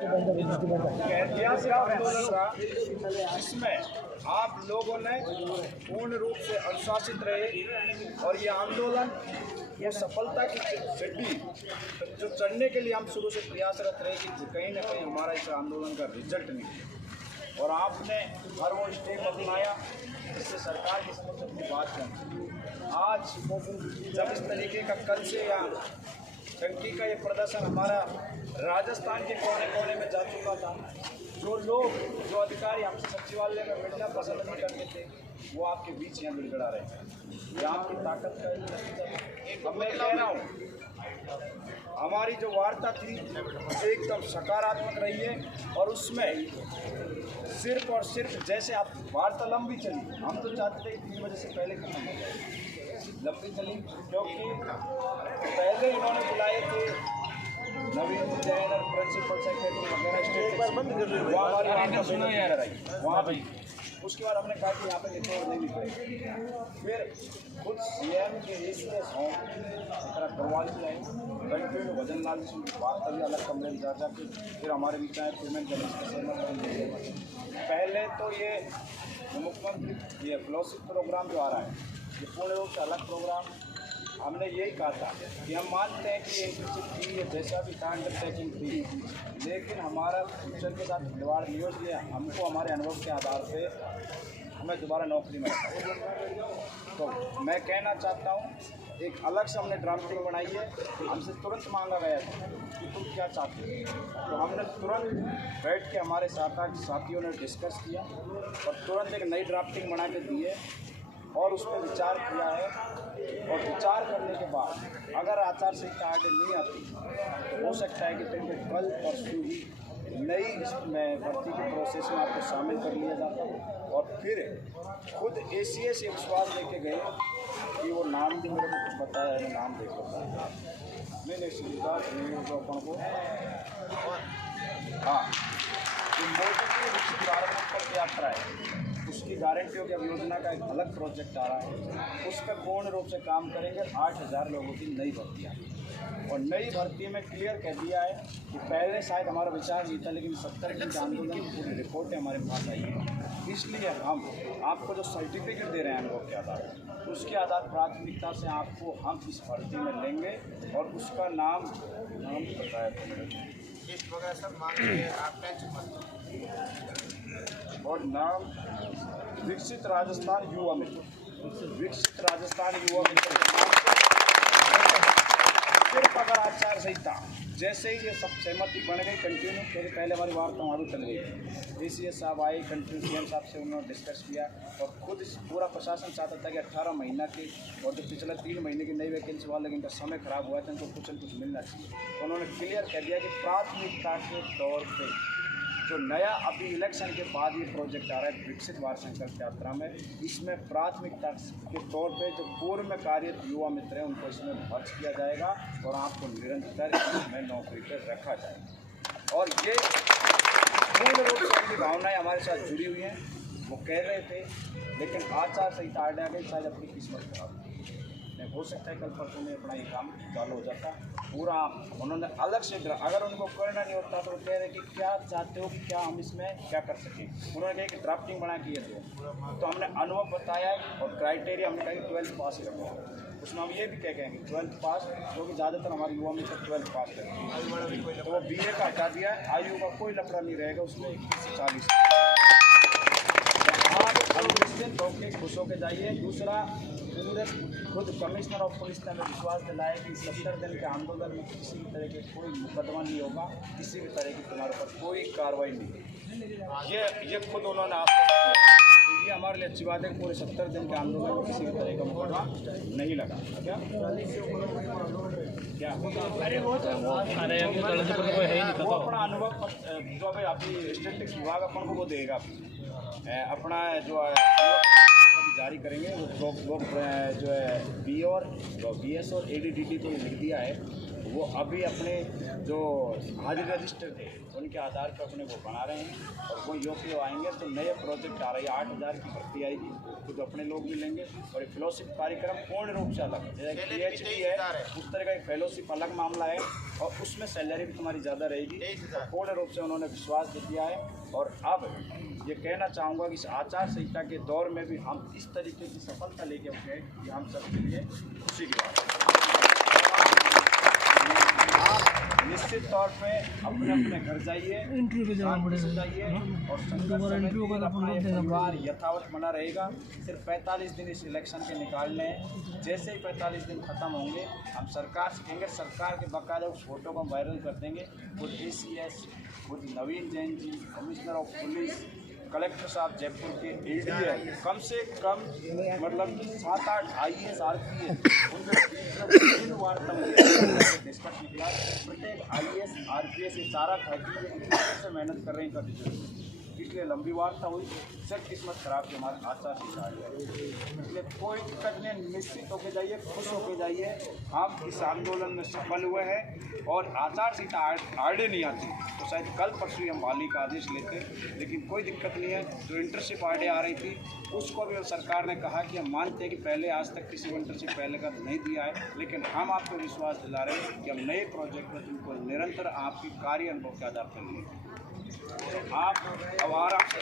ऐतिहासिक आंदोलन रहा, इसमें आप लोगों ने पूर्ण रूप से अनुशासित रहे और ये आंदोलन वो सफलता की सीढ़ी जो चढ़ने के लिए हम शुरू से प्रयासरत रहे कि कहीं ना कहीं हमारा इस आंदोलन का रिजल्ट निकले। और आपने हर वो स्टेप अपनाया जिससे सरकार के समक्ष अपनी बात पहुंची। आज जब इस तरीके का कल से या टंकी का ये प्रदर्शन हमारा राजस्थान के कोने कोने में जा चुका था, जो लोग जो अधिकारी हमसे सचिवालय में मिलना पसंद नहीं करते थे वो आपके बीच यहाँ गिड़गिड़ा रहे हैं। ये आपकी ताकत का अब मैं कह रहा हूँ, हमारी जो वार्ता थी एकदम सकारात्मक रही है और उसमें सिर्फ और सिर्फ जैसे आप वार्ता लंबी चली, हम तो चाहते थे 3 बजे से पहले खत्म हो जाए, लंबी चली क्योंकि पहले इन्होंने बुलाए थे नवीन जैन और प्रिंसिपल सेक्रेटरी वगैरह स्टेट वहाँ भी। उसके बाद हमने कहा कि यहाँ पे रिपोर्ट नहीं निकलेगी। फिर खुद सीएम के ACS हों करवाल की आई कंटिन्यू भजन लाल जी बात तभी अलग कमरे में जा के फिर हमारे बीच आए, फिर मैं पहले तो ये मुख्यमंत्री ये फेलोशिप प्रोग्राम जो आ रहा है ये पूर्ण रूप से अलग प्रोग्राम। हमने यही कहा था कि हम मानते हैं कि इंटर्नशिप थी ये जैसा भी था अंडरटेकिंग थी, लेकिन हमारा फ्यूचर के साथ खिलवाड़ नहीं हो इसलिए हमको हमारे अनुभव के आधार पे हमें दोबारा नौकरी में रखा। तो मैं कहना चाहता हूँ एक अलग से हमने ड्राफ्टिंग बनाई है, हमसे तुरंत मांगा गया था कि तुम क्या चाहते हो, तो हमने तुरंत बैठ के हमारे साथियों ने डिस्कस किया और तुरंत एक नई ड्राफ्टिंग बना के दी है और उस पर विचार किया है। और विचार करने के बाद अगर आचार संहिता आगे नहीं आती तो हो सकता है कि फिर कल परसों ही नई इसमें भर्ती के प्रोसेस में आपको शामिल कर लिया जाता है। और फिर खुद ACS ये विश्वास लेके गए कि वो नाम भी मेरे को कुछ बताया है, नाम देख लेता नहीं सुविधा अपन को। हाँ, मोदी की विकसित भारत पर यात्रा है उसकी गारंटियों की योजना का एक अलग प्रोजेक्ट आ रहा है, उस पर पूर्ण रूप से काम करेंगे। 8000 लोगों की नई भर्तियाँ और नई भर्ती में क्लियर कह दिया है कि पहले शायद हमारा विचार नहीं था लेकिन 70 दिन आंदोलन की पूरी रिपोर्टें हमारे पास आई है, इसलिए हम आपको जो सर्टिफिकेट दे रहे हैं अनुभव के आधार पर उसके आधार प्राथमिकता से आपको हम इस भर्ती में लेंगे और उसका नाम बताया वगैरह सब मांगे आप और नाम विकसित राजस्थान युवा मित्र, विकसित राजस्थान युवा मित्र सिर्फ अगर आचार संहिता जैसे ही ये सब सहमति बन गई कंटिन्यू, क्योंकि पहले हमारी वार्ता वहाँ भी चल गई थी। ACS साहब आए कंटिन्यू CM साहब से उन्होंने डिस्कस किया और खुद पूरा प्रशासन चाहता था कि 18 महीना के और जो पिछले 3 महीने की नई वैकेंसी वाले लेकिन इनका समय खराब हुआ था इनको कुछ न कुछ मिलना चाहिए। तो उन्होंने क्लियर कर दिया कि प्राथमिकता के तौर पर जो नया अभी इलेक्शन के बाद ये प्रोजेक्ट आ रहा है विकसित भारत संकल्प यात्रा में, इसमें प्राथमिकता के तौर पे जो पूर्व में कार्यरत युवा मित्र हैं उनको इसमें भर्ज किया जाएगा और आपको निरंतर इसमें नौकरी पर रखा जाएगा। और ये पूर्ण रूप से उनकी भावनाएँ हमारे साथ जुड़ी हुई हैं। वो कह रहे थे लेकिन आचार संहिता आ गई शायद अपनी किस्मत खराब हो सकता है कल परसों में अपना ये काम चालू हो जाता पूरा। उन्होंने अलग से अगर उनको करना नहीं होता तो वो कह रहे कि क्या चाहते हो, क्या हम इसमें क्या कर सकें। उन्होंने कहा कि ड्राफ्टिंग बना के ये दो, तो हमने अनुभव बताया और क्राइटेरिया हमने कहा कि 12th पास ही रखो। उसमें हम ये भी कह कहेंगे 12th पास, क्योंकि ज़्यादातर हमारे युवा में 12th पास करते हैं, तो वो BA का हटा दिया। आयु का कोई लफड़ा नहीं रहेगा उसमें, 21 से 40 निश्चिंत होकर खुश होकर जाइए। दूसरा पूरे खुद कमिश्नर ऑफ पुलिस ने हमें विश्वास दिलाया कि 70 दिन के आंदोलन में किसी भी तरह के कोई मुकदमा नहीं होगा, किसी भी तरह की तुम्हारे ऊपर कोई कार्रवाई नहीं होगी। ये खुद उन्होंने आपको तो ये हमारे लिए अच्छी बात है। पूरे 70 दिन के आंदोलन में किसी भी तरह का मुकदमा नहीं लगा। क्या क्या वो अपना अनुभव जो अभी आपकी स्टैटिस्टिक्स विभाग अपन को वो देगा, अपना जो जारी करेंगे वो जो है BA और BS और ADDT को लिख दिया है वो अभी अपने जो हाजिर रजिस्टर थे उनके आधार पर अपने वो बना रहे हैं और वो योग्य आएंगे तो नए प्रोजेक्ट आ रही है। 8,000 की भर्ती आएगी, खुद अपने लोग मिलेंगे और एक फेलोशिप कार्यक्रम पूर्ण रूप से अलग, जैसे PhD है उस तरह का एक फेलोशिप अलग मामला है और उसमें सैलरी भी तुम्हारी ज़्यादा रहेगी। पूर्ण रूप से उन्होंने विश्वास दिया है। और अब ये कहना चाहूँगा कि इस आचार संहिता के दौर में भी हम इस तरीके की सफलता लेके उठे कि हम सबके लिए खुशी की बात है। निश्चित तौर पे अपने अपने घर जाइए, जाइए और परिवार यथावत बना रहेगा। सिर्फ 45 दिन इस इलेक्शन के निकालने हैं। जैसे ही 45 दिन खत्म होंगे हम सरकार से कहेंगे, सरकार के बकायदा उस फोटो को वायरल कर देंगे। खुद ACS, खुद नवीन Jain ji, commissioner of police, collector साहब जयपुर के ADM, कम से कम मतलब 7-8 IAS RPS उनके वार्ता डिस्कस निकला। प्रत्येक IAS RPS ये सारा था कि से मेहनत कर रहे हैं कभी, इसलिए लंबी वार्ता हुई। सिर्फ किस्मत खराब कि हमारे आचार संहिता आ गया, इसलिए कोई दिक्कत नहीं, निश्चित होकर जाइए, खुश होकर जाइए। हम इस आंदोलन में सफल हुए हैं और आचार संहिता आड़े नहीं आती तो शायद कल परसों हम वाली का आदेश लेते, लेकिन कोई दिक्कत नहीं है। जो इंटर्नशिप आड़े आ रही थी उसको भी सरकार ने कहा कि हम मानते हैं कि पहले आज तक किसी को इंटर्नशिप पहले का नहीं दिया है, लेकिन हम आपको विश्वास दिला रहे हैं कि हम नए प्रोजेक्ट में तुमको निरंतर आपकी कार्य अनुभव के आधार पर लिए आप अब आराम से